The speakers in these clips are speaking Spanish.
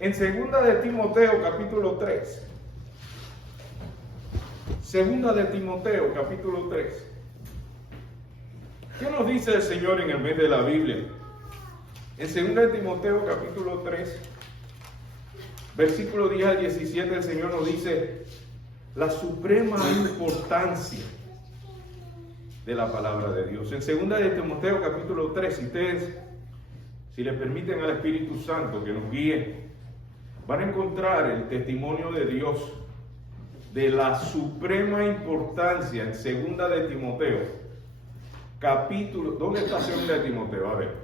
En segunda de Timoteo, capítulo 3. Segunda de Timoteo, capítulo 3. ¿Qué nos dice el Señor en el mes de la Biblia? En segunda de Timoteo, capítulo 3, versículo 10 al 17, el Señor nos dice la suprema importancia de la palabra de Dios. En segunda de Timoteo, capítulo 3, si ustedes, si le permiten al Espíritu Santo que nos guíe, van a encontrar el testimonio de Dios de la suprema importancia en segunda de Timoteo, capítulo, ¿dónde está segunda de Timoteo? A ver.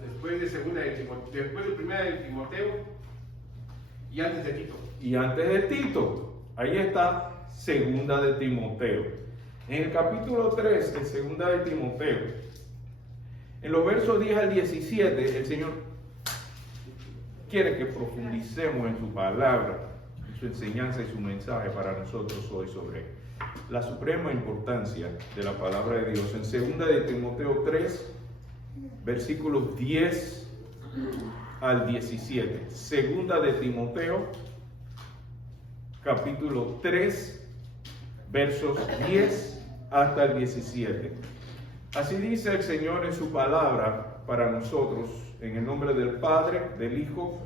Después de segunda de Timoteo, después de primera de Timoteo y antes de Tito. Y antes de Tito, ahí está segunda de Timoteo. En el capítulo 3 de segunda de Timoteo, en los versos 10 al 17, el Señor quiere que profundicemos en su palabra, en su enseñanza y su mensaje para nosotros hoy sobre la suprema importancia de la palabra de Dios. En segunda de Timoteo 3, versículos 10 al 17. Segunda de Timoteo, capítulo 3, versos 10 hasta el 17. Así dice el Señor en su palabra para nosotros, en el nombre del Padre, del Hijo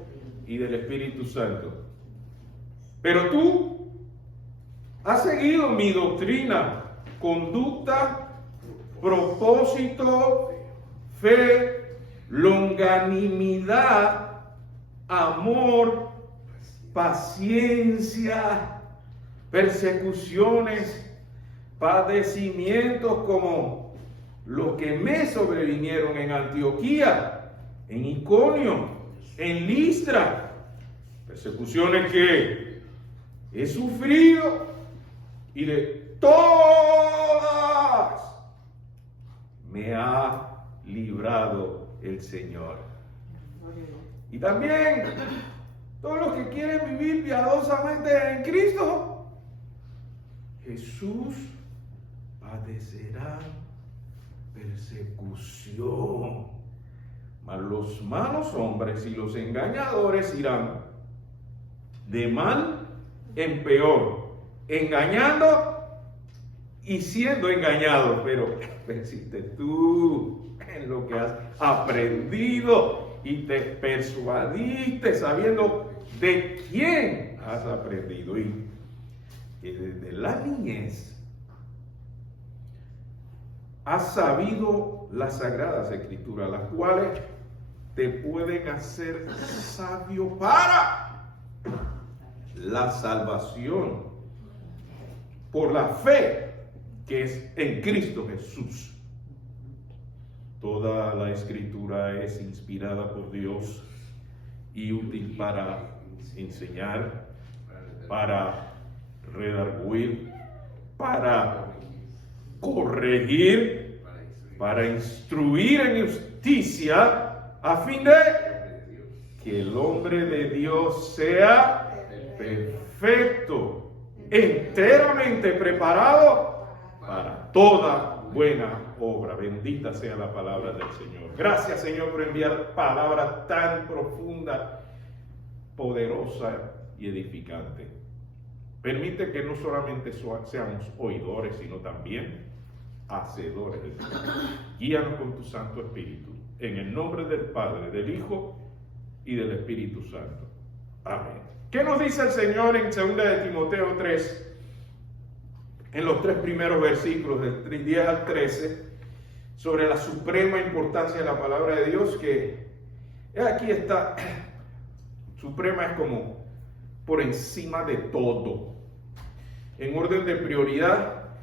y del Espíritu Santo. Pero tú has seguido mi doctrina, conducta, propósito, fe, longanimidad, amor, paciencia, persecuciones, padecimientos como los que me sobrevinieron en Antioquía, en Iconio, en Listra, persecuciones que he sufrido y de todas me ha librado el Señor. Y también todos los que quieren vivir piadosamente en Cristo, Jesús padecerá persecución, mas los malos hombres y los engañadores irán de mal en peor, engañando y siendo engañados. Pero persiste tú en lo que has aprendido y te persuadiste sabiendo de quién has aprendido, y que desde la niñez has sabido las sagradas escrituras, las cuales te pueden hacer sabio para la salvación por la fe que es en Cristo Jesús. Toda la escritura es inspirada por Dios y útil para enseñar, para redarguir, para corregir, para instruir en justicia, a fin de que el hombre de Dios sea perfecto, enteramente preparado para toda buena obra. Bendita sea la palabra del Señor. Gracias, Señor, por enviar palabra tan profunda, poderosa y edificante. Permite que no solamente seamos oidores, sino también hacedores de tu palabra. Guíanos con tu Santo Espíritu. En el nombre del Padre, del Hijo y del Espíritu Santo. Amén. ¿Qué nos dice el Señor en 2 de Timoteo 3? En los 3 primeros versículos, del 10 al 13, sobre la suprema importancia de la palabra de Dios, que aquí está, suprema es como por encima de todo, en orden de prioridad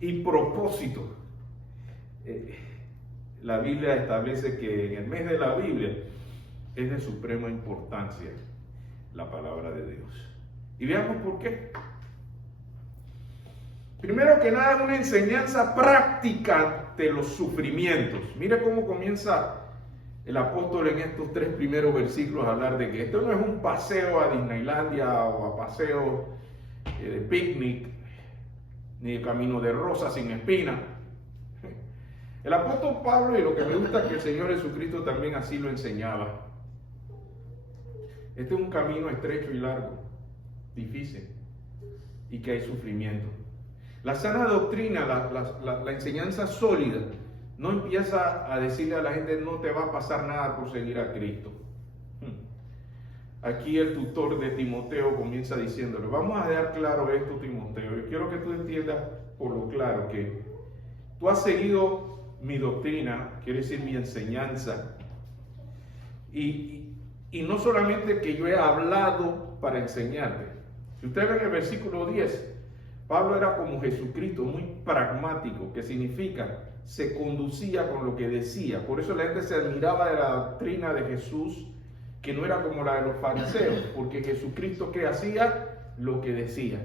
y propósito. La Biblia establece que en el mes de la Biblia es de suprema importancia la palabra de Dios. Y veamos por qué. Primero que nada, es una enseñanza práctica de los sufrimientos. Mira cómo comienza el apóstol en estos 3 primeros versículos a hablar de que esto no es un paseo a Disneylandia o a paseo de picnic, ni de camino de rosas sin espina. El apóstol Pablo, y lo que me gusta es que el Señor Jesucristo también así lo enseñaba, Este es un camino estrecho y largo, difícil, y que hay sufrimiento. La sana doctrina, la enseñanza sólida, no empieza a decirle a la gente no te va a pasar nada por seguir a Cristo. Aquí el tutor de Timoteo comienza diciéndole, vamos a dejar claro esto, Timoteo. Yo quiero que tú entiendas por lo claro que tú has seguido mi doctrina, quiere decir mi enseñanza, y no solamente que yo he hablado para enseñarte. Si usted ve en el versículo 10, Pablo era como Jesucristo, muy pragmático, que significa se conducía con lo que decía. Por eso la gente se admiraba de la doctrina de Jesús, que no era como la de los fariseos, porque Jesucristo, ¿qué hacía? Lo que decía.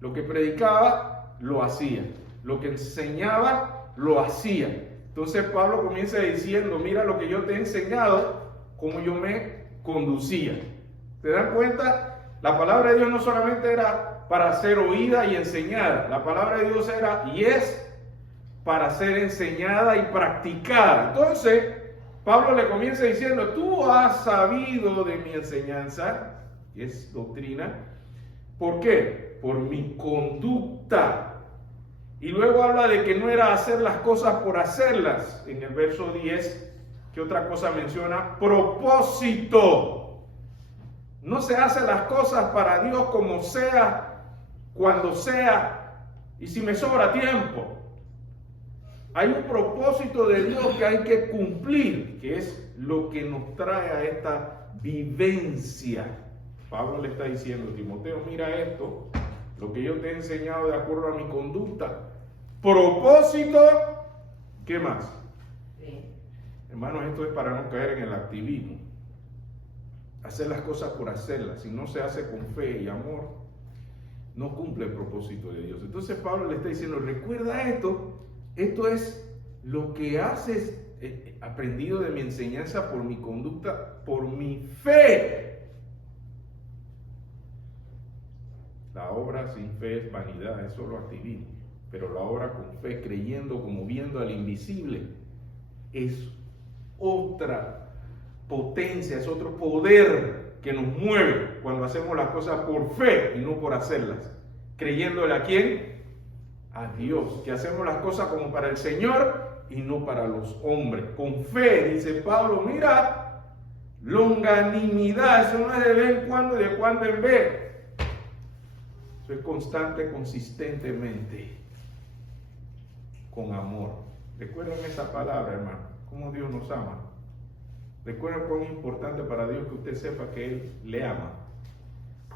Lo que predicaba, lo hacía. Lo que enseñaba, lo hacía. Entonces Pablo comienza diciendo, mira lo que yo te he enseñado, cómo yo me conducía. ¿Se dan cuenta? La palabra de Dios no solamente era para ser oída y enseñada. La palabra de Dios era y es para ser enseñada y practicada. Entonces, Pablo le comienza diciendo, tú has sabido de mi enseñanza, que es doctrina. ¿Por qué? Por mi conducta. Y luego habla de que no era hacer las cosas por hacerlas. En el verso 10, ¿qué otra cosa menciona? Propósito. No se hacen las cosas para Dios como sea, cuando sea, y si me sobra tiempo. Hay un propósito de Dios que hay que cumplir, que es lo que nos trae a esta vivencia. Pablo le está diciendo, Timoteo, mira esto, lo que yo te he enseñado de acuerdo a mi conducta. Propósito, ¿qué más? Sí. Hermanos, esto es para no caer en el activismo. Hacer las cosas por hacerlas, si no se hace con fe y amor, no cumple el propósito de Dios. Entonces Pablo le está diciendo, recuerda esto es lo que haces aprendido de mi enseñanza por mi conducta, por mi fe. La obra sin fe es vanidad, es solo activismo, pero la obra con fe, creyendo como viendo al invisible, es otra potencia, es otro poder que nos mueve cuando hacemos las cosas por fe y no por hacerlas. Creyéndole ¿a quién? A Dios, que hacemos las cosas como para el Señor y no para los hombres. Con fe, dice Pablo, mira, longanimidad, eso no es de vez en cuando y de cuando en vez. Eso es constante, consistentemente, con amor. Recuerden esa palabra, hermano, cómo Dios nos ama. Recuerden cuán importante para Dios que usted sepa que Él le ama.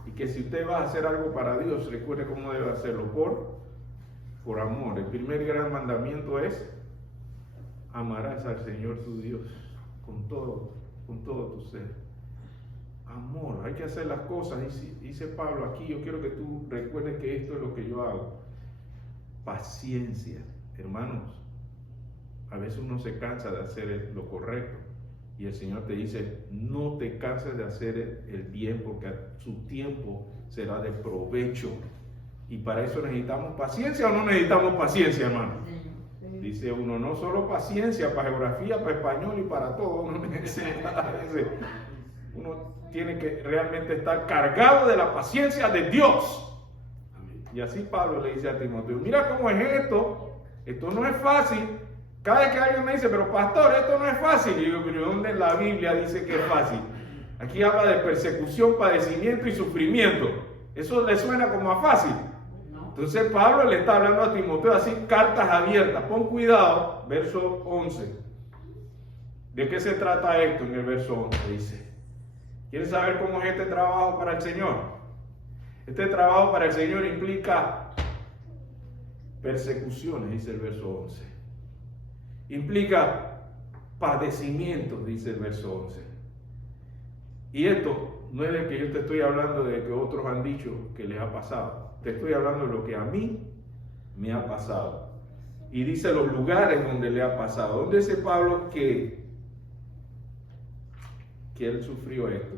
Y que si usted va a hacer algo para Dios, recuerde cómo debe hacerlo, por amor. El primer gran mandamiento es amarás al Señor tu Dios con todo tu ser. Amor, hay que hacer las cosas. Dice Pablo aquí, yo quiero que tú recuerdes que esto es lo que yo hago. Paciencia, hermanos. A veces uno se cansa de hacer lo correcto y el Señor te dice, no te canses de hacer el bien porque a su tiempo será de provecho. Y para eso necesitamos paciencia o no necesitamos paciencia, hermano. Dice uno, no solo paciencia para geografía, para español y para todo. Uno tiene que realmente estar cargado de la paciencia de Dios. Y así Pablo le dice a Timoteo, mira cómo es esto no es fácil. Cada vez que alguien me dice, pero pastor, esto no es fácil. Y digo, pero ¿dónde en la Biblia dice que es fácil? Aquí habla de persecución, padecimiento y sufrimiento. ¿Eso le suena como a fácil? Entonces Pablo le está hablando a Timoteo así, cartas abiertas. Pon cuidado, verso 11. ¿De qué se trata esto en el verso 11? Dice, ¿quieres saber cómo es este trabajo para el Señor? Este trabajo para el Señor implica persecuciones, dice el verso 11. Implica padecimientos, dice el verso 11. Y esto no es de que yo te estoy hablando de que otros han dicho que les ha pasado. Te estoy hablando de lo que a mí me ha pasado. Y dice los lugares donde le ha pasado. ¿Dónde dice Pablo que él sufrió esto?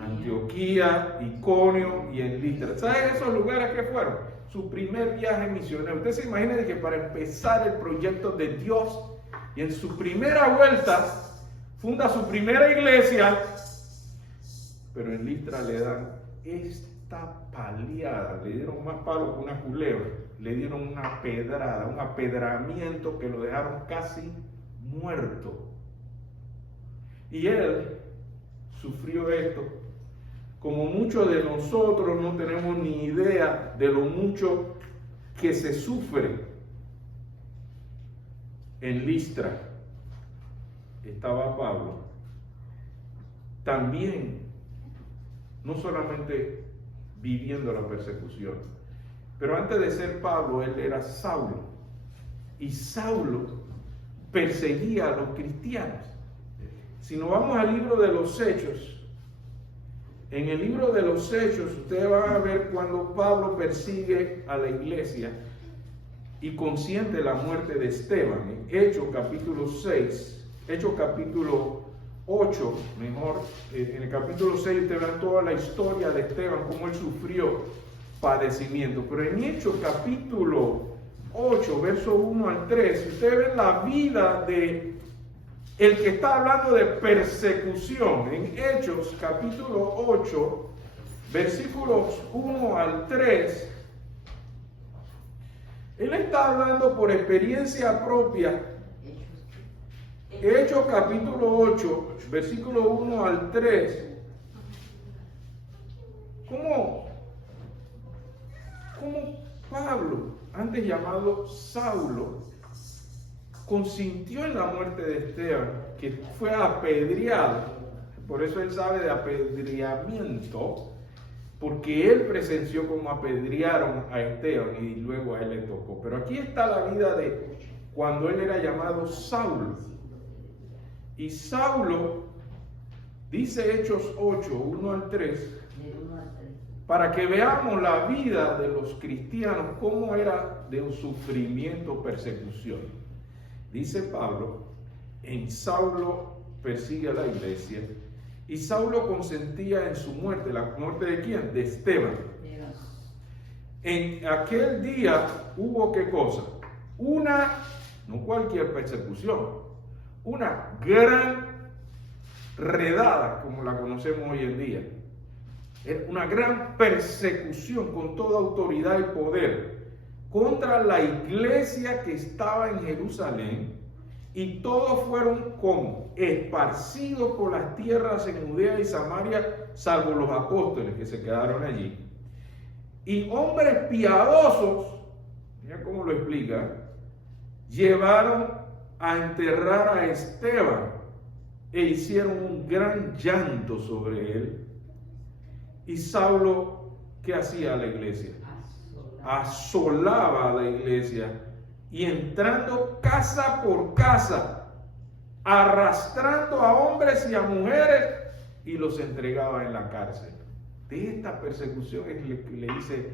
Antioquía, Iconio y en Listra. ¿Saben esos lugares que fueron? Su primer viaje misionero. Usted se imagina de que para empezar el proyecto de Dios y en su primera vuelta funda su primera iglesia pero en Listra le dan esta paliada, le dieron más palo que una culebra, le dieron una pedrada, un apedramiento que lo dejaron casi muerto. Y él sufrió esto. Como muchos de nosotros no tenemos ni idea de lo mucho que se sufre. En Listra estaba Pablo. También, no solamente viviendo la persecución, pero antes de ser Pablo, él era Saulo. Y Saulo perseguía a los cristianos. Si nos vamos al libro de los Hechos, en el libro de los Hechos, ustedes van a ver cuando Pablo persigue a la iglesia y consiente la muerte de Esteban. En Hechos capítulo 6, Hechos capítulo 8, mejor, en el capítulo 6 ustedes ven toda la historia de Esteban, cómo él sufrió padecimiento. Pero en Hechos capítulo 8, verso 1 al 3, ustedes ven la vida de el que está hablando de persecución. En Hechos capítulo 8, versículos 1 al 3, él está hablando por experiencia propia. Hechos capítulo 8, versículo 1 al 3. ¿Cómo Pablo, antes llamado Saulo, consintió en la muerte de Esteban, que fue apedreado? Por eso él sabe de apedreamiento, porque él presenció cómo apedrearon a Esteban y luego a él le tocó. Pero aquí está la vida de cuando él era llamado Saulo. Y Saulo, dice Hechos 8, 1 al 3, para que veamos la vida de los cristianos, cómo era de un sufrimiento, persecución. Dice Pablo, en Saulo persigue a la iglesia, y Saulo consentía en su muerte. ¿La muerte de quién? De Esteban. En aquel día hubo ¿qué cosa? No cualquier persecución, una gran redada, como la conocemos hoy en día. Una gran persecución con toda autoridad y poder contra la iglesia que estaba en Jerusalén, y todos fueron como esparcidos por las tierras en Judea y Samaria, salvo los apóstoles que se quedaron allí. Y hombres piadosos, mira cómo lo explica, llevaron a enterrar a Esteban e hicieron un gran llanto sobre él. Y Saulo, ¿qué hacía a la iglesia? Asolaba a la iglesia, y entrando casa por casa, arrastrando a hombres y a mujeres, y los entregaba en la cárcel. De esta persecución es que le dice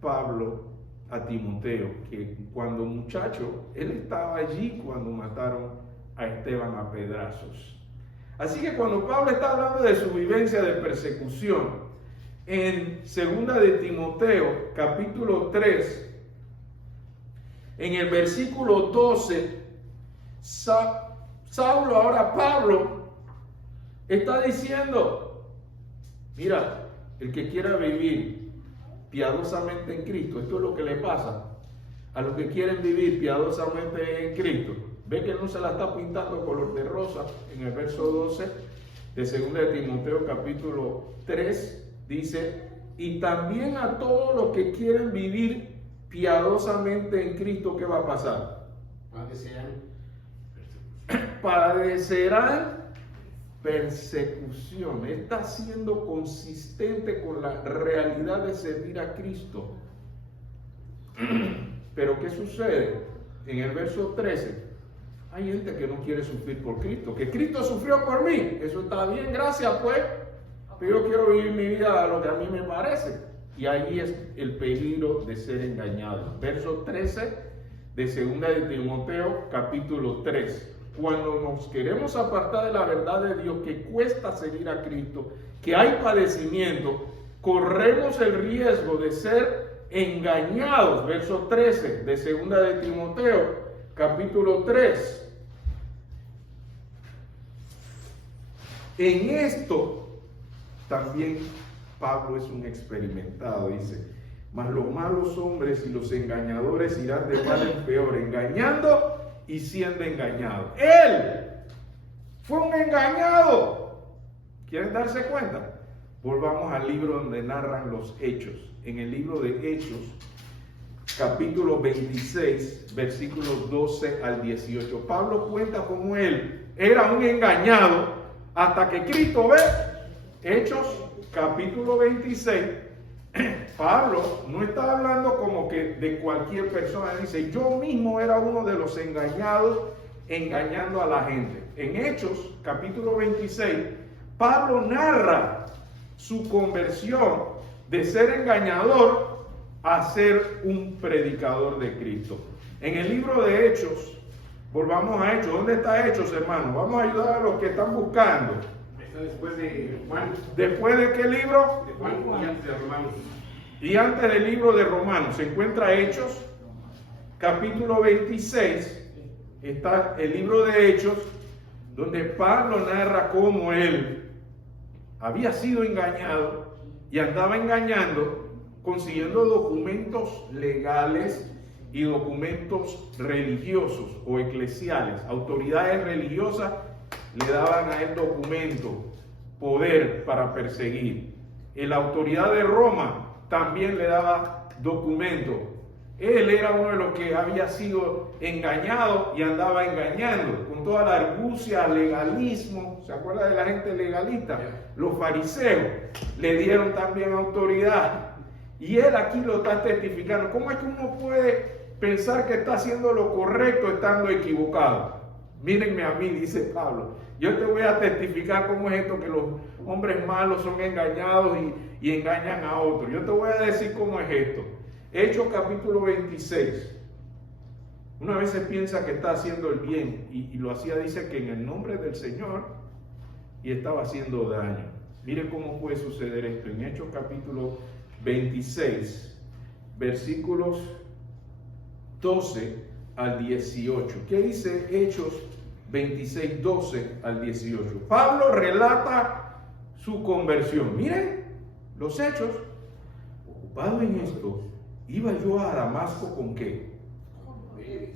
Pablo a Timoteo, que cuando muchacho, él estaba allí cuando mataron a Esteban a pedrazos. Así que cuando Pablo está hablando de su vivencia de persecución, en 2 de Timoteo, capítulo 3, en el versículo 12, Saulo, ahora Pablo, está diciendo, mira, el que quiera vivir piadosamente en Cristo, esto es lo que le pasa a los que quieren vivir piadosamente en Cristo. Ve que no se la está pintando color de rosa. En el verso 12 de 2 de Timoteo, capítulo 3, dice, y también a todos los que quieren vivir piadosamente en Cristo, ¿qué va a pasar? Padecerán persecución. Está siendo consistente con la realidad de servir a Cristo. Pero ¿qué sucede? En el verso 13, hay gente que no quiere sufrir por Cristo, que Cristo sufrió por mí, eso está bien, gracias pues, pero yo quiero vivir mi vida a lo que a mí me parece. Y ahí es el peligro de ser engañado. Verso 13 de 2 de Timoteo, capítulo 3. Cuando nos queremos apartar de la verdad de Dios, que cuesta seguir a Cristo, que hay padecimiento, corremos el riesgo de ser engañados. Verso 13 de 2 de Timoteo, capítulo 3. En esto también Pablo es un experimentado, dice, mas los malos hombres y los engañadores irán de mal en peor, engañando y siendo engañados. Él fue un engañado. ¿Quieren darse cuenta? Volvamos al libro donde narran los hechos. En el libro de Hechos, capítulo 26, versículos 12 al 18. Pablo cuenta cómo él era un engañado hasta que Cristo ve. Hechos, capítulo 26. Pablo no está hablando como que de cualquier persona. Dice, yo mismo era uno de los engañados, engañando a la gente. En Hechos, capítulo 26, Pablo narra su conversión de ser engañador a ser un predicador de Cristo. En el libro de Hechos, volvamos a Hechos. ¿Dónde está Hechos, hermano? Vamos a ayudar a los que están buscando. Está después de Juan. ¿Después de qué libro? De Juan y antes de Romanos. Y antes del libro de Romanos se encuentra Hechos, capítulo 26. Está el libro de Hechos, donde Pablo narra cómo él había sido engañado y andaba engañando, consiguiendo documentos legales y documentos religiosos o eclesiales. Autoridades religiosas le daban a él documento, poder para perseguir. La autoridad de Roma también le daba documento. Él era uno de los que había sido engañado y andaba engañando con toda la argucia, legalismo. ¿Se acuerda de la gente legalista? Los fariseos le dieron también autoridad. Y él aquí lo está testificando. ¿Cómo es que uno puede pensar que está haciendo lo correcto estando equivocado? Mírenme a mí, dice Pablo. Yo te voy a testificar cómo es esto que los hombres malos son engañados y engañan a otros. Yo te voy a decir cómo es esto. Hechos capítulo 26. Una vez se piensa que está haciendo el bien y lo hacía, dice que en el nombre del Señor, y estaba haciendo daño. Miren cómo puede suceder esto. En Hechos capítulo 26, versículos 12 al 18. ¿Qué dice Hechos 26, 12 al 18? Pablo relata su conversión. Miren los hechos. Ocupado en esto, iba yo a Damasco ¿con qué?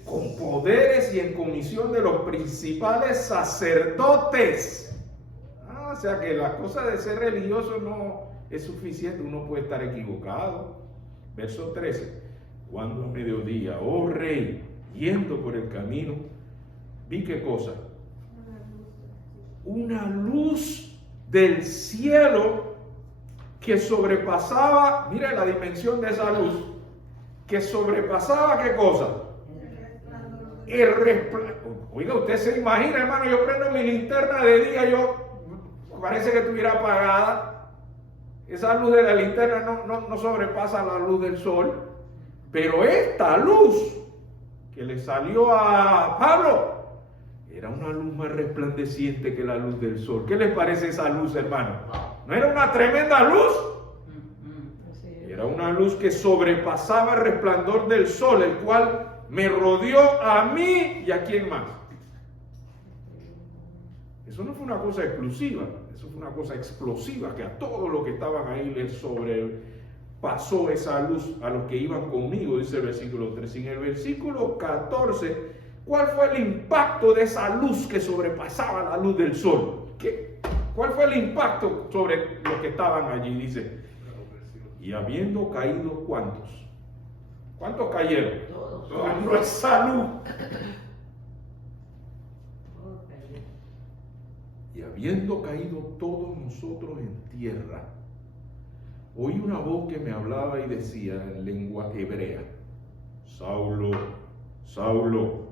Con poderes y en comisión de los principales sacerdotes. O sea que la cosa de ser religioso no es suficiente, uno puede estar equivocado. Verso 13. Cuando a mediodía, oh rey, yendo por el camino, vi qué cosa. Una luz del cielo que sobrepasaba, mire la dimensión de esa luz, que sobrepasaba qué cosa. El resplandor. Oiga, usted se imagina, hermano, yo prendo mi linterna de día, yo parece que estuviera apagada. Esa luz de la linterna no sobrepasa la luz del sol. Pero esta luz que le salió a Pablo era una luz más resplandeciente que la luz del sol. ¿Qué les parece esa luz, hermano? ¿No era una tremenda luz? Era una luz que sobrepasaba el resplandor del sol, el cual me rodeó a mí y a quién más. Eso no fue una cosa exclusiva, eso fue una cosa explosiva, que a todos los que estaban ahí les sobrepasó esa luz a los que iban conmigo, dice el versículo 13. En el versículo 14, ¿cuál fue el impacto de esa luz que sobrepasaba la luz del sol? ¿Cuál fue el impacto sobre los que estaban allí? Dice, y habiendo caído, ¿cuántos? ¿Cuántos cayeron? Todos. Cuando esa luz. Y habiendo caído todos nosotros en tierra, oí una voz que me hablaba y decía en lengua hebrea, Saulo, Saulo,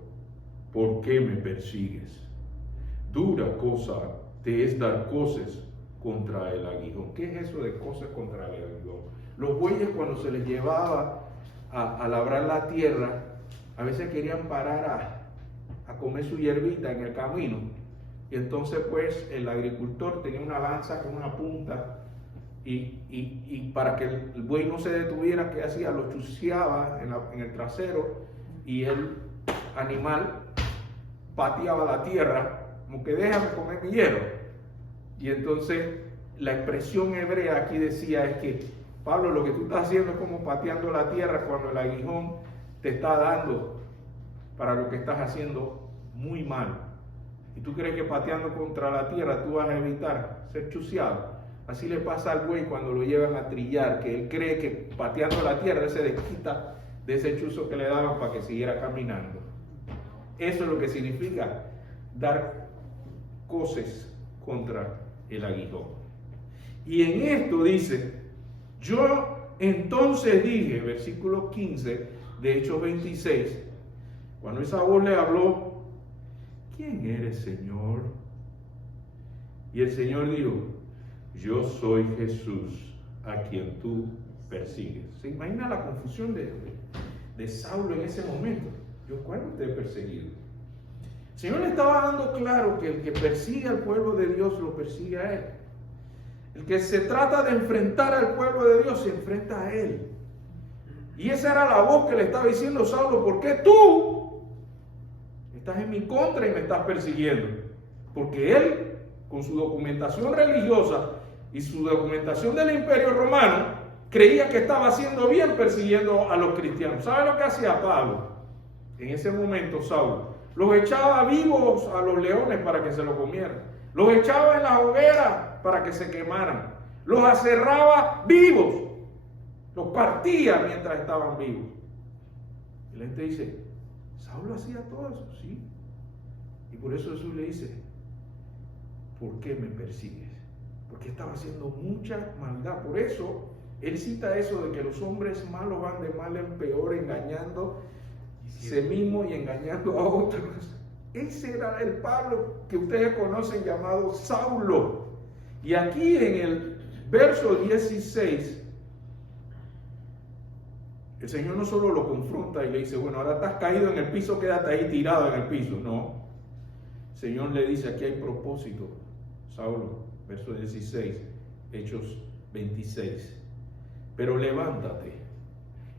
¿por qué me persigues? Dura cosa te es dar coces contra el aguijón. ¿Qué es eso de coces contra el aguijón? Los bueyes, cuando se les llevaba a labrar la tierra, a veces querían parar a comer su hierbita en el camino. Y entonces pues el agricultor tenía una lanza con una punta y para que el buey no se detuviera, ¿qué hacía? Lo chuceaba en el trasero y el animal pateaba la tierra como que déjame comer mi hierro. Y entonces la expresión hebrea aquí decía es que, Pablo, lo que tú estás haciendo es como pateando la tierra cuando el aguijón te está dando para lo que estás haciendo muy mal. Y tú crees que pateando contra la tierra tú vas a evitar ser chuceado. Así le pasa al buey cuando lo llevan a trillar, que él cree que pateando la tierra él se desquita de ese chuzo que le daban para que siguiera caminando. Eso es lo que significa dar coces contra el aguijón. Y en esto dice, yo entonces dije, versículo 15 de Hechos 26, cuando esa voz le habló, ¿quién eres, Señor? Y el Señor dijo, yo soy Jesús, a quien tú persigues. ¿Se imagina la confusión de Saulo en ese momento? Yo, ¿cuál usted perseguido? El Señor le estaba dando claro que el que persigue al pueblo de Dios lo persigue a Él. El que se trata de enfrentar al pueblo de Dios se enfrenta a Él. Y esa era la voz que le estaba diciendo Saulo, ¿por qué tú estás en mi contra y me estás persiguiendo? Porque él, con su documentación religiosa y su documentación del Imperio Romano, creía que estaba haciendo bien persiguiendo a los cristianos. ¿Sabe lo que hacía Pablo? En ese momento, Saulo los echaba vivos a los leones para que se los comieran. Los echaba en la hoguera para que se quemaran. Los aserraba vivos. Los partía mientras estaban vivos. Y la gente dice, ¿Saulo hacía todo eso? Sí. Y por eso Jesús le dice, ¿por qué me persigues? Porque estaba haciendo mucha maldad. Por eso él cita eso de que los hombres malos van de mal en peor, engañando a sí mismo y engañando a otros. Ese era el Pablo que ustedes conocen llamado Saulo. Y aquí en el verso 16, el Señor no solo lo confronta y le dice, bueno, ahora estás caído en el piso, quédate ahí tirado en el piso. No. El Señor le dice, aquí hay propósito. Saulo, verso 16, Hechos 26. Pero levántate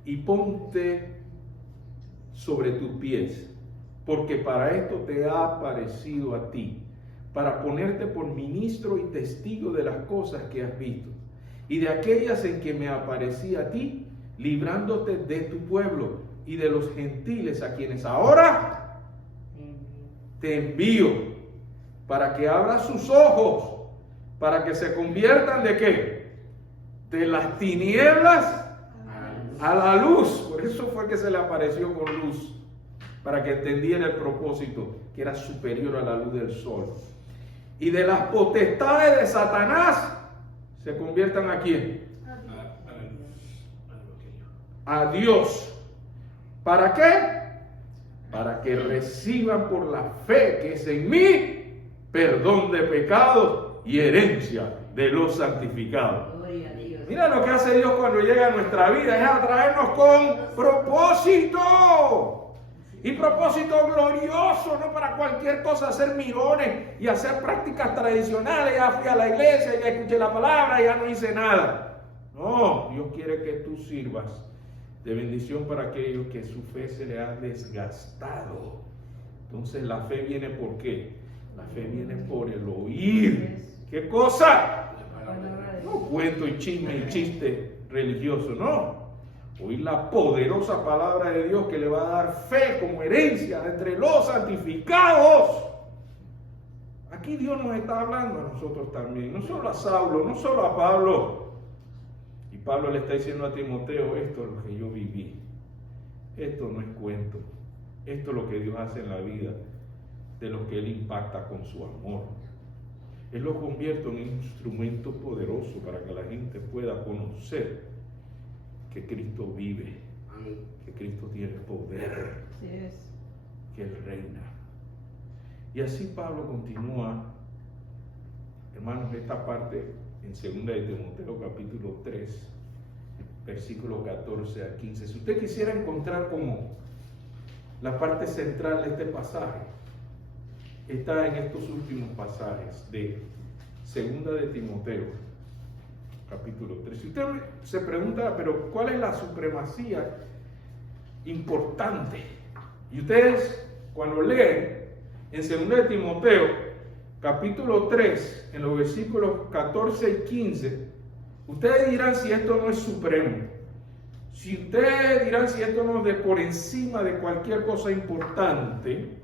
y ponte sobre tus pies, porque para esto te ha aparecido a ti, para ponerte por ministro y testigo de las cosas que has visto, y de aquellas en que me aparecí a ti, librándote de tu pueblo y de los gentiles a quienes ahora te envío, para que abras sus ojos, para que se conviertan ¿de qué? De las tinieblas a la luz. Por eso fue que se le apareció con luz, para que entendiera el propósito, que era superior a la luz del sol. Y de las potestades de Satanás se conviertan ¿a quién? A Dios. ¿Para qué? Para que reciban por la fe que es en mí perdón de pecados y herencia de los santificados. Mira lo que hace Dios cuando llega a nuestra vida, es atraernos con propósito. Y propósito glorioso, no para cualquier cosa hacer mirones y hacer prácticas tradicionales. Ya fui a la iglesia, ya escuché la palabra, ya no hice nada. No, Dios quiere que tú sirvas de bendición para aquellos que su fe se le ha desgastado. Entonces la fe viene ¿por qué? La fe viene por el oír. ¿Qué cosa? No cuento y chisme y chiste religioso, no. Oír la poderosa palabra de Dios que le va a dar fe como herencia entre los santificados. Aquí Dios nos está hablando a nosotros también, no solo a Saulo, no solo a Pablo. Y Pablo le está diciendo a Timoteo, esto es lo que yo viví. Esto no es cuento. Esto es lo que Dios hace en la vida de los que Él impacta con su amor. Él lo convierte en un instrumento poderoso para que la gente pueda conocer que Cristo vive, que Cristo tiene poder, que Él reina. Y así Pablo continúa, hermanos, esta parte en 2 de Timoteo capítulo 3, versículo 14 a 15. Si usted quisiera encontrar como la parte central de este pasaje, está en estos últimos pasajes de 2 de Timoteo capítulo 3. Si usted se pregunta, pero ¿cuál es la supremacía importante? Y ustedes cuando leen en 2 de Timoteo capítulo 3, en los versículos 14 y 15, ustedes dirán si esto no es supremo. Si ustedes dirán si esto no es de por encima de cualquier cosa importante,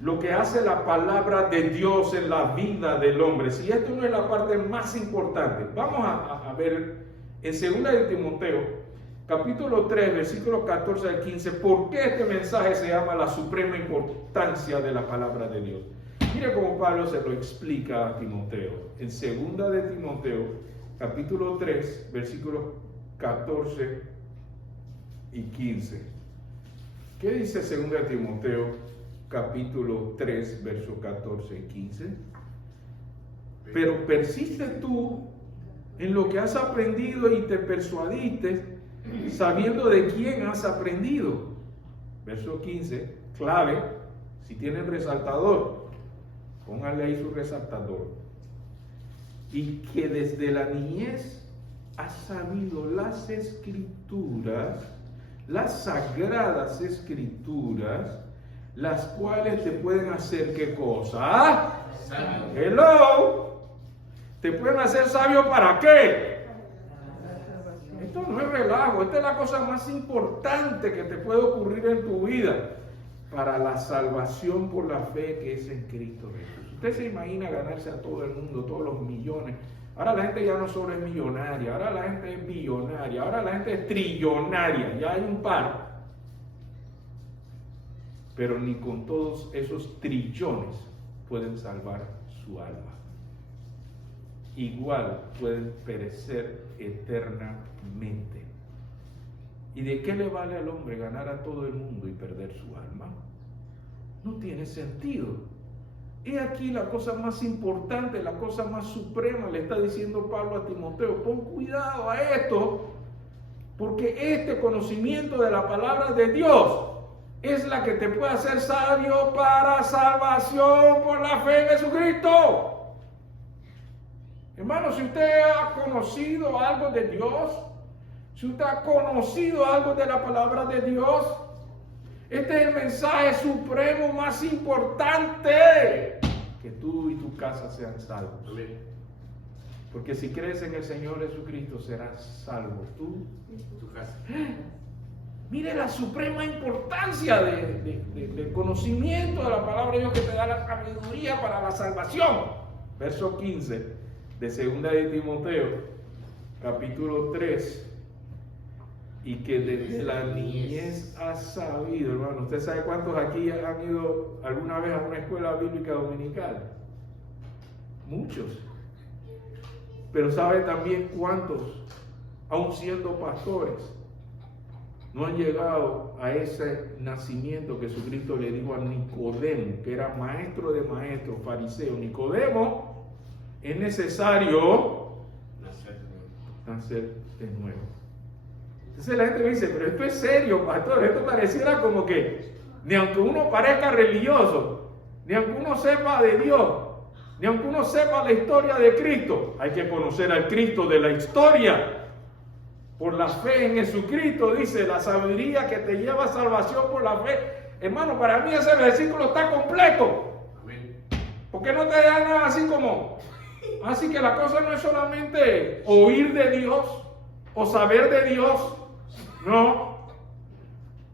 lo que hace la palabra de Dios en la vida del hombre, si esto no es la parte más importante, vamos a ver en 2 de Timoteo, capítulo 3, versículos 14 al 15, ¿por qué este mensaje se llama la suprema importancia de la palabra de Dios? Mire cómo Pablo se lo explica a Timoteo. En 2 de Timoteo, capítulo 3, versículos 14 y 15. ¿Qué dice 2 de Timoteo, capítulo 3, versos 14 y 15? Pero persiste tú en lo que has aprendido y te persuadiste, sabiendo de quién has aprendido. Verso 15, clave, si tienen resaltador, pónganle ahí su resaltador. Y que desde la niñez has sabido las escrituras, las sagradas escrituras, las cuales te pueden hacer ¿qué cosa? Hello. ¿Te pueden hacer sabio para qué? Esto no es relajo, esta es la cosa más importante que te puede ocurrir en tu vida, para la salvación por la fe que es en Cristo Jesús. Usted se imagina ganarse a todo el mundo, todos los millones. Ahora la gente ya no solo es millonaria, ahora la gente es billonaria, ahora la gente es trillonaria, ya hay un par. Pero ni con todos esos trillones pueden salvar su alma. Igual pueden perecer eternamente. ¿Y de qué le vale al hombre ganar a todo el mundo y perder su alma? No tiene sentido. He aquí la cosa más importante, la cosa más suprema, le está diciendo Pablo a Timoteo. Pon cuidado a esto, porque este conocimiento de la palabra de Dios es la que te puede hacer sabio para salvación por la fe en Jesucristo. Hermano, si usted ha conocido algo de Dios, si usted ha conocido algo de la palabra de Dios, este es el mensaje supremo más importante, que tú y tu casa sean salvos. Amén. Porque si crees en el Señor Jesucristo, serás salvo tú y tu casa. Mire la suprema importancia del conocimiento de la palabra de Dios, que te da la sabiduría para la salvación. Verso 15 de 2 de Timoteo, capítulo 3. Y que desde la niñez has sabido, hermano. ¿Usted sabe cuántos aquí han ido alguna vez a una escuela bíblica dominical? Muchos. Pero ¿sabe también cuántos, aun siendo pastores, no han llegado a ese nacimiento que Jesucristo le dijo a Nicodemo, que era maestro de maestros, fariseo? Nicodemo, es necesario nacer de nuevo. Entonces la gente me dice, pero esto es serio, pastor, esto pareciera como que, ni aunque uno parezca religioso, ni aunque uno sepa de Dios, ni aunque uno sepa la historia de Cristo, hay que conocer al Cristo de la historia. Por la fe en Jesucristo, dice, la sabiduría que te lleva a salvación por la fe. Hermano, para mí ese versículo está completo. Porque no te da nada así como, así que la cosa no es solamente oír de Dios o saber de Dios. No,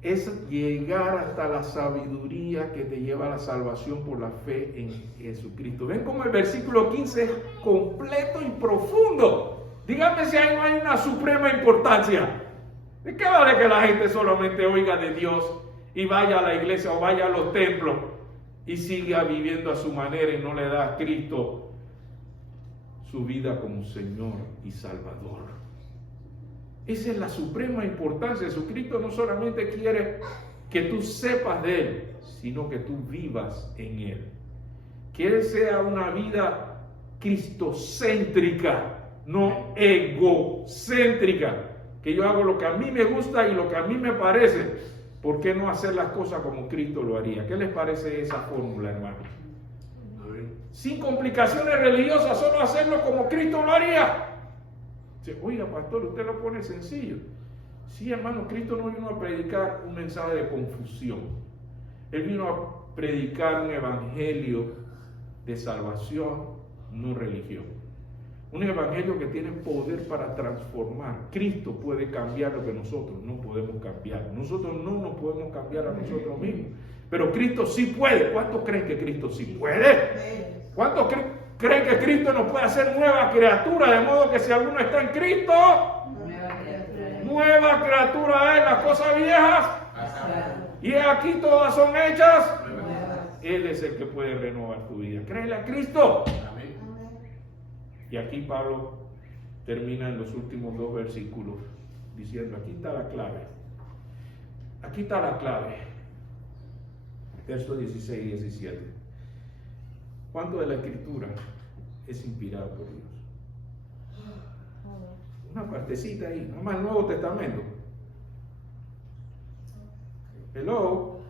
es llegar hasta la sabiduría que te lleva a la salvación por la fe en Jesucristo. Ven cómo el versículo 15 es completo y profundo. Dígame si ahí no hay una suprema importancia. ¿De qué vale que la gente solamente oiga de Dios y vaya a la iglesia o vaya a los templos y siga viviendo a su manera y no le da a Cristo su vida como Señor y Salvador? Esa es la suprema importancia. Jesucristo no solamente quiere que tú sepas de Él, sino que tú vivas en Él. Que Él sea una vida cristocéntrica, no egocéntrica. Que yo hago lo que a mí me gusta y lo que a mí me parece. ¿Por qué no hacer las cosas como Cristo lo haría? ¿Qué les parece esa fórmula, hermano? Sin complicaciones religiosas, solo hacerlo como Cristo lo haría. Oiga, pastor, usted lo pone sencillo. Sí, hermano, Cristo no vino a predicar un mensaje de confusión. Él vino a predicar un evangelio de salvación, no religión. Un evangelio que tiene poder para transformar. Cristo puede cambiar lo que nosotros no podemos cambiar. Nosotros no nos podemos cambiar a nosotros mismos. Pero Cristo sí puede. ¿Cuántos creen que Cristo sí puede? ¿Cuántos creen que Cristo nos puede hacer nueva criatura? De modo que si alguno está en Cristo, nueva criatura es. Las cosas viejas y aquí todas son hechas. Él es el que puede renovar tu vida. Créele a Cristo. Amén. Y aquí Pablo termina en los últimos 2 versículos diciendo, aquí está la clave. Aquí está la clave. Versos 16 y 17. ¿Cuánto de la Escritura es inspirada por Dios? Una partecita ahí, nada más el Nuevo Testamento. Hello.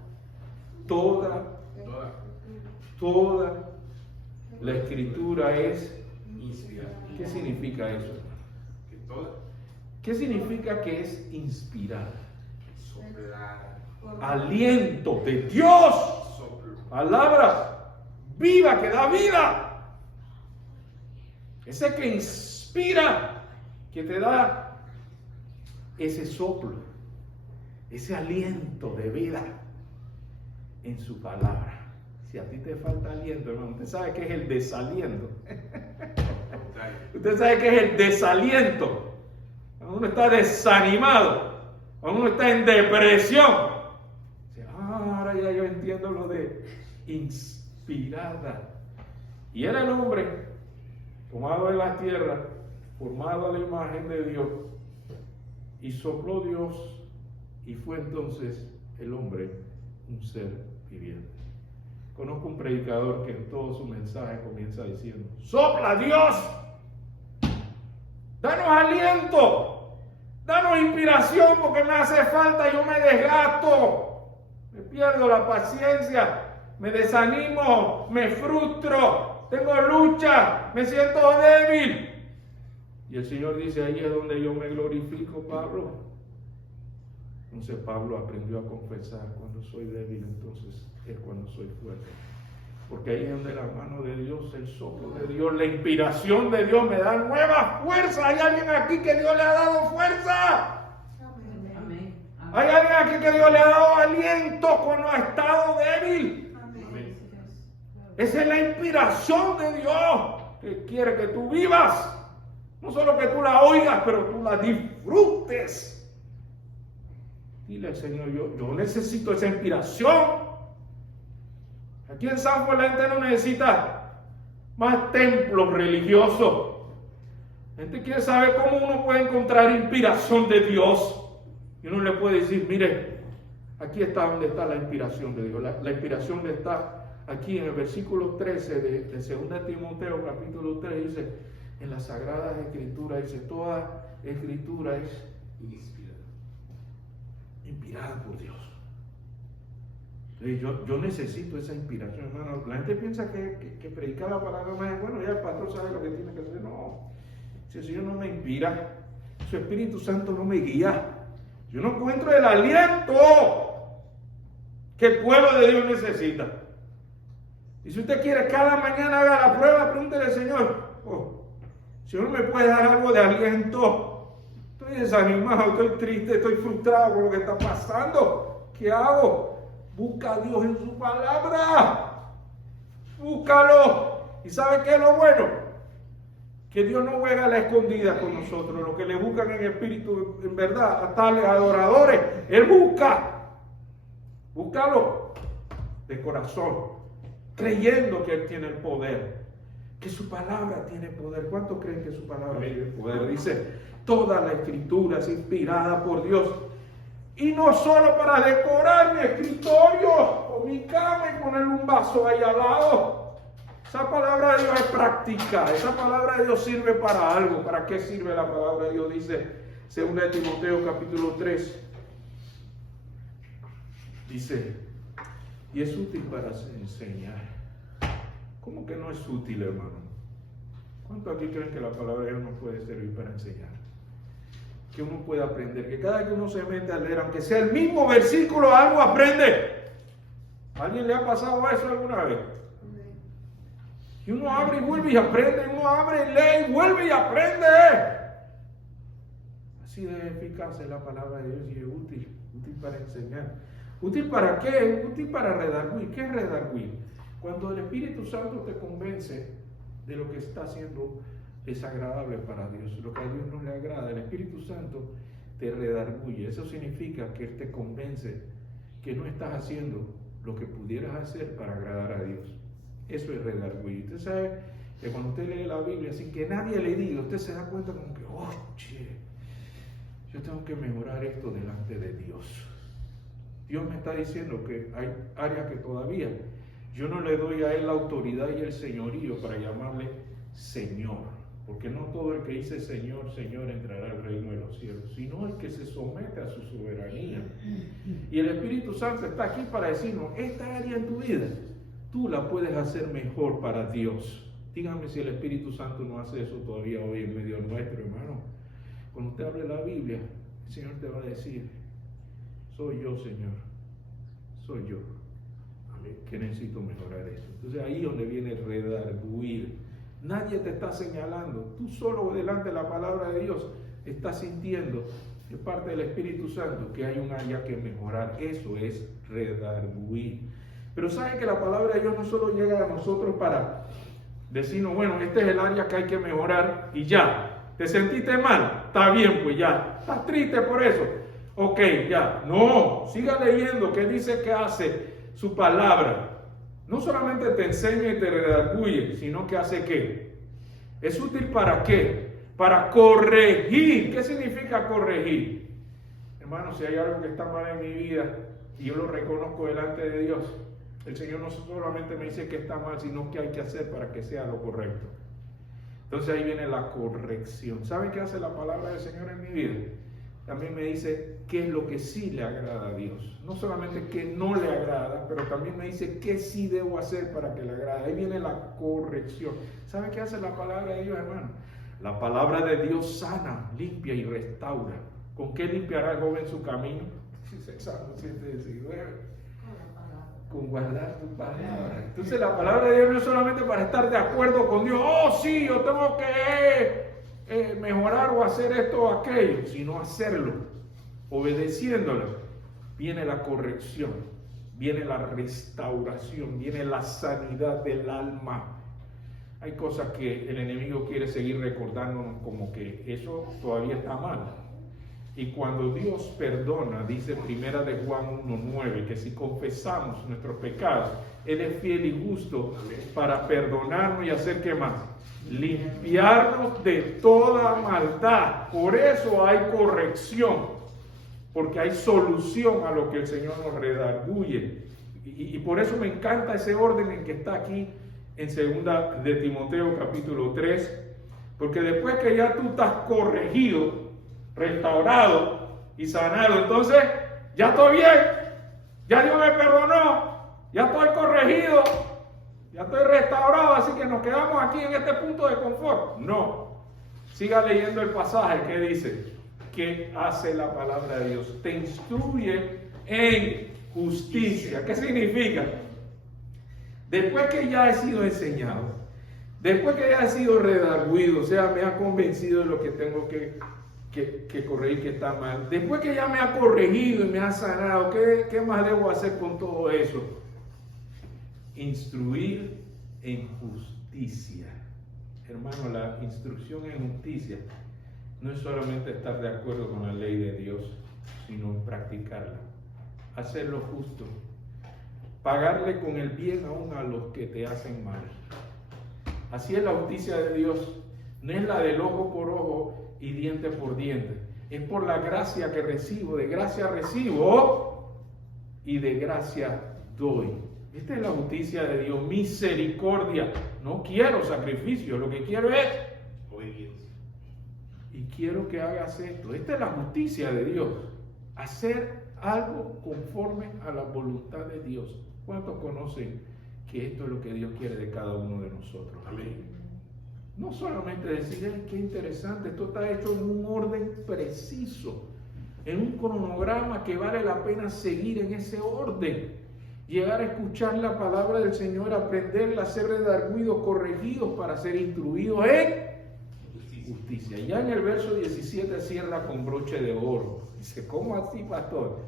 Toda la Escritura es inspirada. ¿Qué significa eso? ¿Qué significa que es inspirada? Aliento de Dios. Palabra viva que da vida. Ese que inspira, que te da ese soplo, ese aliento de vida en su palabra. Si a ti te falta aliento, hermano, usted sabe que es el desaliento. Usted sabe que es el desaliento. Cuando uno está desanimado, cuando uno está en depresión. Ahora ya yo entiendo lo de inspirada. Y era el hombre tomado de la tierra, formado a la imagen de Dios, y sopló Dios, y fue entonces el hombre un ser viviente. Conozco un predicador que en todo su mensaje comienza diciendo: ¡sopla Dios! ¡Danos aliento! ¡Danos inspiración porque me hace falta! Yo me desgasto, me pierdo la paciencia, me desanimo, me frustro, tengo lucha, me siento débil. Y el Señor dice: ahí es donde yo me glorifico, Pablo. Entonces Pablo aprendió a confesar: cuando soy débil, entonces es cuando soy fuerte. Porque ahí es donde la mano de Dios, el soplo de Dios, la inspiración de Dios me da nueva fuerza. ¿Hay alguien aquí que Dios le ha dado fuerza? Amén. ¿Hay alguien aquí que Dios le ha dado aliento cuando ha estado débil? Amén. Esa es la inspiración de Dios que quiere que tú vivas. No solo que tú la oigas, pero tú la disfrutes. Dile al Señor: yo necesito esa inspiración. Aquí en Sanford la gente no necesita más templos religiosos. La gente quiere saber cómo uno puede encontrar inspiración de Dios. Y uno le puede decir: mire, aquí está donde está la inspiración de Dios. La inspiración está aquí en el versículo 13 de 2 Timoteo capítulo 3. Dice, en las Sagradas Escrituras, dice: toda Escritura es inspirada por Dios. Yo necesito esa inspiración, hermano. La gente piensa que predicar la palabra más es bueno, ya el pastor sabe lo que tiene que hacer. No, si el Señor no me inspira, su Espíritu Santo no me guía, yo no encuentro el aliento que el pueblo de Dios necesita. Y si usted quiere cada mañana haga la prueba, pregúntele al Señor: Señor, ¿me puede dar algo de aliento? Estoy desanimado, estoy triste, estoy frustrado con lo que está pasando. ¿Qué hago? Busca a Dios en su palabra. Búscalo. ¿Y sabe qué es lo bueno? Que Dios no juega a la escondida con nosotros. Los que le buscan en espíritu, en verdad, a tales adoradores, Él busca. Búscalo de corazón, creyendo que Él tiene el poder, que su palabra tiene poder. ¿Cuántos creen que su palabra tiene poder? Dice: toda la Escritura es inspirada por Dios. Y no solo para decorar mi escritorio o mi cama y ponerle un vaso ahí al lado. Esa palabra de Dios es práctica. Esa palabra de Dios sirve para algo. ¿Para qué sirve la palabra de Dios? Dice 2 Timoteo capítulo 3. Dice: y es útil para enseñar. ¿Cómo que no es útil, hermano? ¿Cuántos aquí creen que la palabra de Dios no puede servir para enseñar? Que uno puede aprender, que cada vez que uno se mete a leer, aunque sea el mismo versículo, algo aprende. ¿A alguien le ha pasado eso alguna vez? Y uno abre y vuelve y aprende, uno abre y lee y vuelve y aprende. Así de eficaz es la palabra de Dios y es útil para enseñar. ¿Útil para qué? Útil para redarguir. ¿Qué es redarguir? Cuando el Espíritu Santo te convence de lo que está haciendo desagradable para Dios, lo que a Dios no le agrada, el Espíritu Santo te redarguye. Eso significa que Él te convence que no estás haciendo lo que pudieras hacer para agradar a Dios. Eso es redarguir. Usted sabe que cuando usted lee la Biblia sin que nadie le diga, usted se da cuenta como que, oye, yo tengo que mejorar esto delante de Dios. Dios me está diciendo que hay áreas que todavía yo no le doy a Él la autoridad y el señorío para llamarle Señor. Porque no todo el que dice Señor, Señor entrará al reino de los cielos, sino el que se somete a su soberanía. Y el Espíritu Santo está aquí para decirnos, esta área en tu vida, tú la puedes hacer mejor para Dios. Dígame si el Espíritu Santo no hace eso todavía hoy en medio nuestro, hermano. Cuando usted hable la Biblia, el Señor te va a decir, soy yo, Señor, soy yo, que necesito mejorar esto. Entonces ahí es donde viene el redarguir. Nadie te está señalando, tú solo delante de la palabra de Dios estás sintiendo de parte del Espíritu Santo que hay un área que mejorar. Eso es redarguir. Pero saben que la palabra de Dios no solo llega a nosotros para decirnos, bueno, este es el área que hay que mejorar y ya. ¿Te sentiste mal? Está bien, pues ya. ¿Estás triste por eso? Ok, ya. No, siga leyendo qué dice que hace su palabra. No solamente te enseña y te redarguye, sino que hace ¿qué? ¿Es útil para qué? Para corregir. ¿Qué significa corregir? Hermano, si hay algo que está mal en mi vida y yo lo reconozco delante de Dios, el Señor no solamente me dice que está mal, sino que hay que hacer para que sea lo correcto. Entonces ahí viene la corrección. ¿Saben qué hace la palabra del Señor en mi vida? También me dice qué es lo que sí le agrada a Dios. No solamente qué no le agrada, pero también me dice qué sí debo hacer para que le agrade. Ahí viene la corrección. ¿Saben qué hace la palabra de Dios, hermano? La palabra de Dios sana, limpia y restaura. ¿Con qué limpiará el joven su camino? Salmo 7:19. Con guardar tu palabra. Entonces la palabra de Dios no es solamente para estar de acuerdo con Dios. Oh, sí, yo tengo que mejorar o hacer esto o aquello, sino hacerlo, obedeciéndolo. Viene la corrección, viene la restauración, viene la sanidad del alma. Hay cosas que el enemigo quiere seguir recordándonos como que eso todavía está mal. Y cuando Dios perdona, dice Primera de Juan 1:9, que si confesamos nuestros pecados, Él es fiel y justo para perdonarnos y hacer ¿qué más? Limpiarnos de toda maldad. Por eso hay corrección, porque hay solución a lo que el Señor nos redarguye. Y por eso me encanta ese orden en que está aquí en Segunda de Timoteo capítulo 3, porque después que ya tú estás corregido, restaurado y sanado, entonces ya estoy bien, ya Dios me perdonó, ya estoy corregido, ya estoy restaurado, así que nos quedamos aquí en este punto de confort. No, siga leyendo el pasaje que dice, ¿qué hace la palabra de Dios? Te instruye en justicia. ¿Qué significa? Después que ya he sido enseñado, después que ya he sido redarguido, o sea, me ha convencido de lo que tengo que corregir, que está mal, después que ya me ha corregido y me ha sanado, ¿qué más debo hacer con todo eso? Instruir en justicia. Hermano, la instrucción en justicia no es solamente estar de acuerdo con la ley de Dios, sino practicarla, hacer lo justo, pagarle con el bien aún a los que te hacen mal. Así es la justicia de Dios, no es la del ojo por ojo y diente por diente, es por la gracia que recibo, de gracia recibo y de gracia doy. Esta es la justicia de Dios, misericordia. No quiero sacrificio, lo que quiero es obediencia. Y quiero que hagas esto. Esta es la justicia de Dios, hacer algo conforme a la voluntad de Dios. ¿Cuántos conocen que esto es lo que Dios quiere de cada uno de nosotros? Amén. No solamente decir, qué interesante, esto está hecho en un orden preciso, en un cronograma que vale la pena seguir en ese orden. llegar a escuchar la palabra del Señor, aprenderla, ser redarguidos, corregidos para ser instruidos en justicia. Ya en el verso 17 cierra con broche de oro. Dice, ¿cómo así, pastor?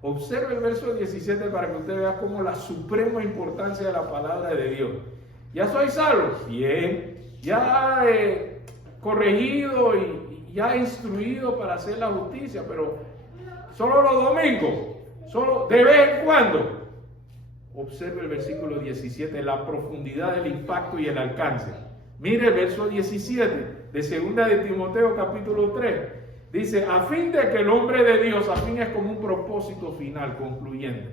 Observe el verso 17 para que usted vea cómo la suprema importancia de la palabra de Dios. Ya soy salvo, bien. Ya corregido y ya instruido para hacer la justicia, pero solo los domingos, solo de vez en cuando. Observe el versículo 17, la profundidad del impacto y el alcance. Mire el verso 17 de segunda de Timoteo capítulo 3. Dice, a fin de que el hombre de Dios, a fin es como un propósito final, concluyente.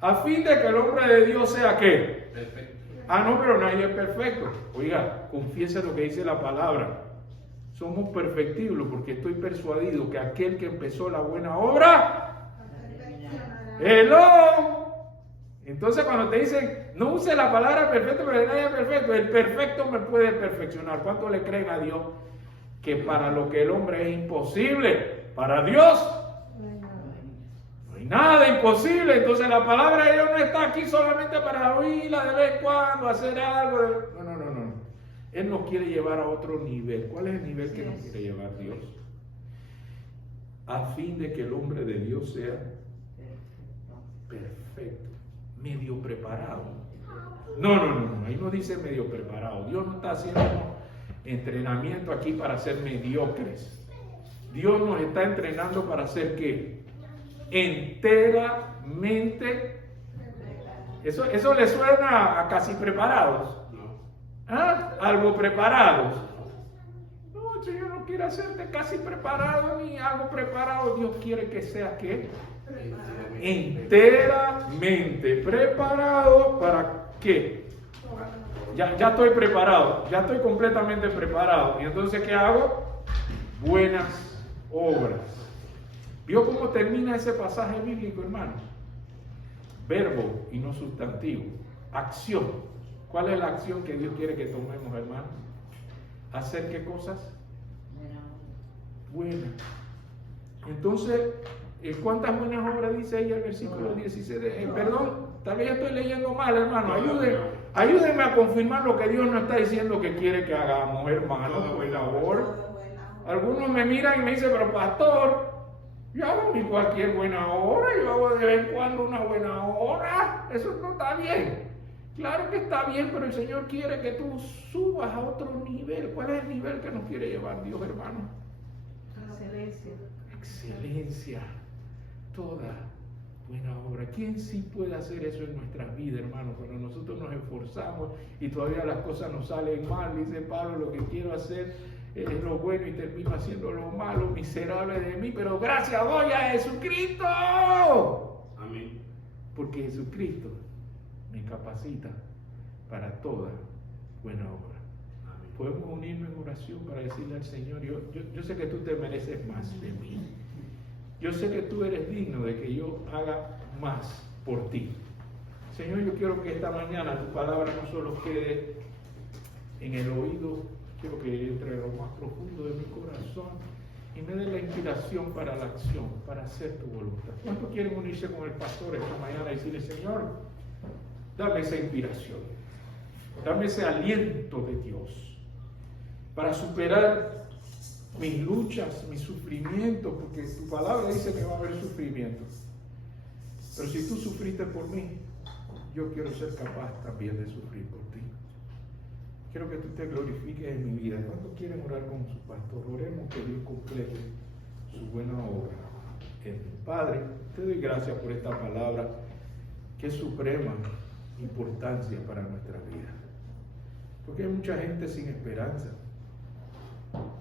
A fin de que el hombre de Dios sea ¿qué? Perfecto. Ah, no, pero nadie es perfecto. Oiga, confiesa lo que dice la palabra. Somos perfectibles porque estoy persuadido que aquel que empezó la buena obra, ¡hello! Entonces cuando te dicen, no use la palabra perfecto, pero nadie es perfecto, el perfecto me puede perfeccionar. ¿Cuánto le creen a Dios? Que para lo que el hombre es imposible, para Dios no hay nada imposible. Entonces la palabra de Dios no está aquí solamente para oírla de vez en cuando, hacer algo. No. Él nos quiere llevar a otro nivel. ¿Cuál es el nivel que nos quiere llevar Dios? A fin de que el hombre de Dios sea perfecto, medio preparado. No, ahí no dice medio preparado. Dios no está haciendo entrenamiento aquí para ser mediocres. Dios nos está entrenando para ser ¿qué? Enteramente. Eso le suena a casi preparados. ¿Ah? Algo preparados. No, el Señor no quiere hacerte casi preparado ni algo preparado. Dios quiere que seas ¿qué? Enteramente preparado. ¿Para qué? Ya estoy preparado, ya estoy completamente preparado. Y entonces, ¿qué hago? Buenas obras. ¿Vio cómo termina ese pasaje bíblico, hermano? Verbo y no sustantivo. Acción. ¿Cuál es la acción que Dios quiere que tomemos, hermano? ¿Hacer qué cosas? Buenas. Entonces, ¿cuántas buenas obras dice ahí el versículo 16? Perdón, tal vez estoy leyendo mal, hermano. Ayúdenme a confirmar lo que Dios nos está diciendo que quiere que hagamos, hermano. Buena obra. Algunos me miran y me dicen, pero pastor, yo hago ni cualquier buena obra, yo hago de vez en cuando una buena obra. Eso no está bien. Claro que está bien, pero el Señor quiere que tú subas a otro nivel. ¿Cuál es el nivel que nos quiere llevar Dios, hermano? Excelencia. Excelencia. Toda buena obra. ¿Quién sí puede hacer eso en nuestras vidas, hermano? Cuando nosotros nos esforzamos y todavía las cosas nos salen mal, dice Pablo, lo que quiero hacer es lo bueno y termino haciendo lo malo, miserable de mí, pero gracias doy a Jesucristo. Amén. Porque Jesucristo me capacita para toda buena obra. Amén. Podemos unirnos en oración para decirle al Señor, yo sé que tú te mereces más de mí. Yo sé que tú eres digno de que yo haga más por ti. Señor, yo quiero que esta mañana tu palabra no solo quede en el oído, quiero que entre en lo más profundo de mi corazón y me dé la inspiración para la acción, para hacer tu voluntad. ¿Cuántos quieren unirse con el pastor esta mañana y decirle, Señor, dame esa inspiración, dame ese aliento de Dios para superar mis luchas, mis sufrimientos, porque tu palabra dice que va a haber sufrimiento. Pero si tú sufriste por mí, yo quiero ser capaz también de sufrir por ti. Quiero que tú te glorifiques en mi vida. ¿Cuántos quieren orar con su pastor? Oremos que Dios complete su buena obra en mí. Padre, te doy gracias por esta palabra que es suprema importancia para nuestra vida. Porque hay mucha gente sin esperanza,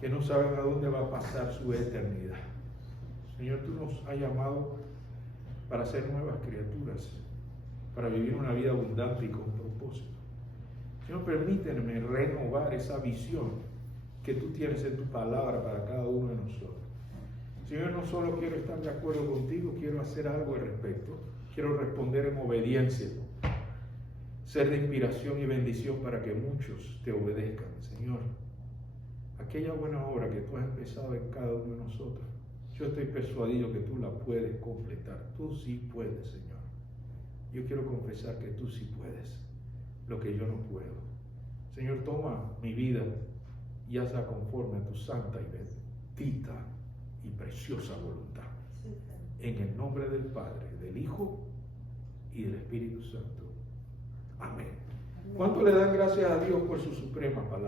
que no saben a dónde va a pasar su eternidad. Señor, tú nos has llamado para ser nuevas criaturas, para vivir una vida abundante y con propósito. Señor, permíteme renovar esa visión que tú tienes en tu palabra para cada uno de nosotros. Señor, no solo quiero estar de acuerdo contigo, quiero hacer algo al respecto. Quiero responder en obediencia, ser de inspiración y bendición para que muchos te obedezcan, Señor. Aquella buena obra que tú has empezado en cada uno de nosotros, yo estoy persuadido que tú la puedes completar. Tú sí puedes, Señor. yo quiero confesar que tú sí puedes, lo que yo no puedo. Señor, toma mi vida y hazla conforme a tu santa y bendita y preciosa voluntad. En el nombre del Padre, del Hijo y del Espíritu Santo. Amén. ¿Cuánto le dan gracias a Dios por su suprema palabra?